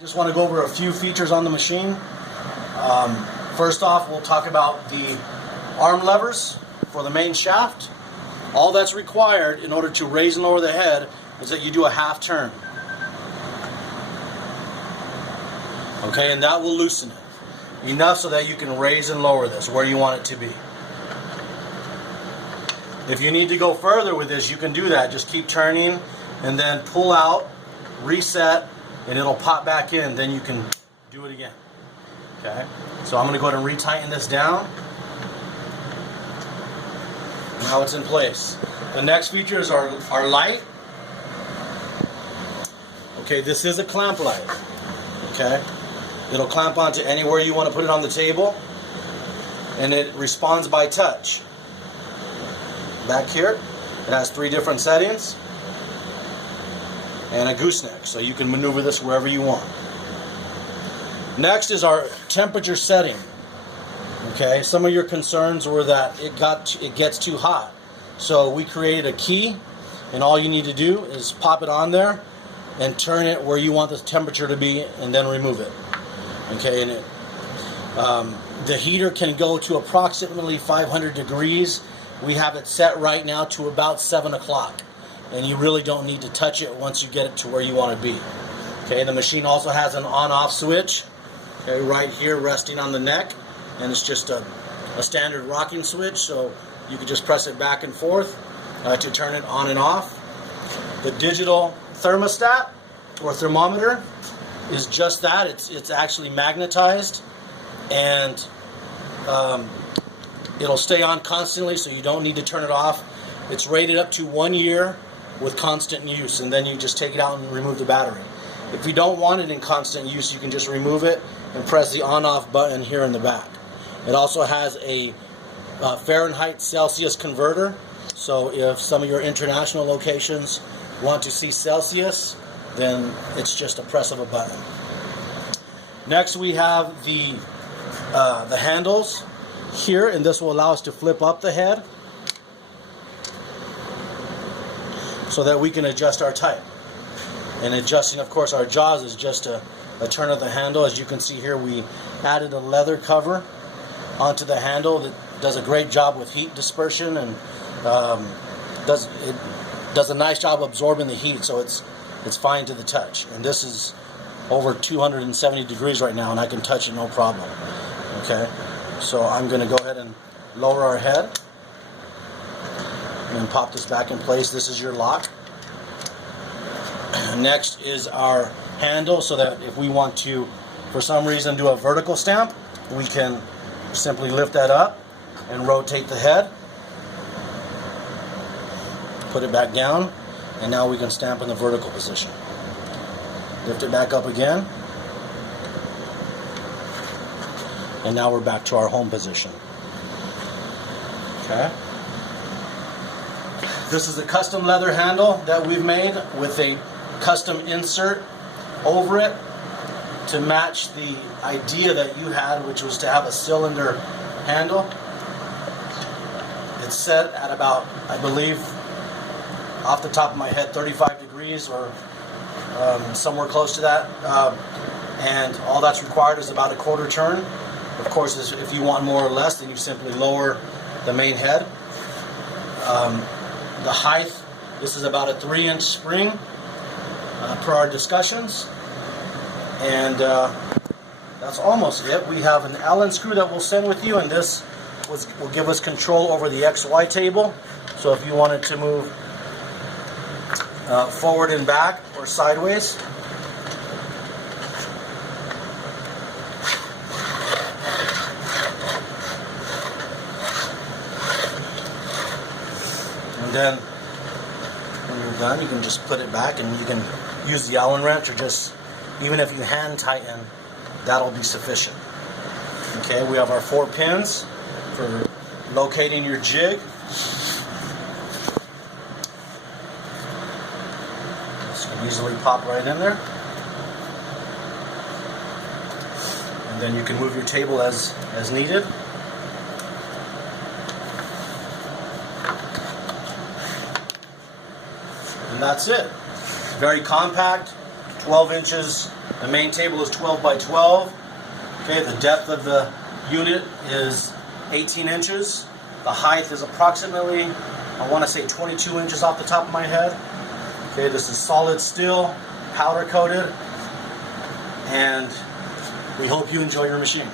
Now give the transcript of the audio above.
Just want to go over a few features on the machine. First off, we'll talk about the arm levers for the main shaft. All that's required in order to raise and lower the head is that you do a half turn. Okay, and that will loosen it enough so that you can raise and lower this where you want it to be. If you need to go further with this, you can do that. Just keep turning and then pull out, reset, and it'll pop back in. Then you can do it again. Okay, so I'm going to go ahead and retighten this down. Now it's in place. The next features are our light. Okay, this is a clamp light. Okay, it'll clamp onto anywhere you want to put it on the table, and it responds by touch. Back here, it has 3 different settings and a gooseneck, so you can maneuver this wherever you want. Next is our temperature setting. Okay, some of your concerns were that it gets too hot, so we created a key, and all you need to do is pop it on there and turn it where you want the temperature to be, and then remove it. Okay, and the heater can go to approximately 500 degrees. We have it set right now to about 7 o'clock, and you really don't need to touch it once you get it to where you want to be. Okay, the machine also has an on-off switch, okay, right here resting on the neck, and it's just a standard rocking switch, so you can just press it back and forth to turn it on and off. The digital thermostat or thermometer is just that. It's actually magnetized, and it'll stay on constantly, so you don't need to turn it off. It's rated up to 1 year with constant use, and then you just take it out and remove the battery. If you don't want it in constant use, you can just remove it and press the on-off button here in the back. It also has a Fahrenheit Celsius converter, so if some of your international locations want to see Celsius, then it's just a press of a button. Next we have the handles here, and this will allow us to flip up the head so that we can adjust our type. And adjusting, of course, our jaws is just a turn of the handle. As you can see here, we added a leather cover onto the handle that does a great job with heat dispersion, and does a nice job absorbing the heat, so it's fine to the touch. And this is over 270 degrees right now, and I can touch it no problem. Okay, so I'm going to go ahead and lower our head and pop this back in place. This is your lock. Next is our handle, so that if we want to, for some reason, do a vertical stamp, we can simply lift that up and rotate the head, put it back down, and now we can stamp in the vertical position. Lift it back up again, and now we're back to our home position. Okay. This is a custom leather handle that we've made with a custom insert over it to match the idea that you had, which was to have a cylinder handle. It's set at about, I believe, off the top of my head, 35 degrees or somewhere close to that. And all that's required is about a quarter turn. Of course, if you want more or less, then you simply lower the main head. The height, this is about a 3-inch spring per our discussions. And that's almost it. We have an Allen screw that we'll send with you, and this will give us control over the XY table. So if you wanted to move forward and back or sideways, and then when you're done, you can just put it back, and you can use the Allen wrench, or just, even if you hand tighten, that'll be sufficient. Okay, we have our 4 pins for locating your jig. This can easily pop right in there. And then you can move your table as needed. And that's it. Very compact, 12 inches. The main table is 12 by 12. Okay, the depth of the unit is 18 inches. The height is approximately, I want to say 22 inches off the top of my head. Okay, this is solid steel, powder coated, and we hope you enjoy your machine.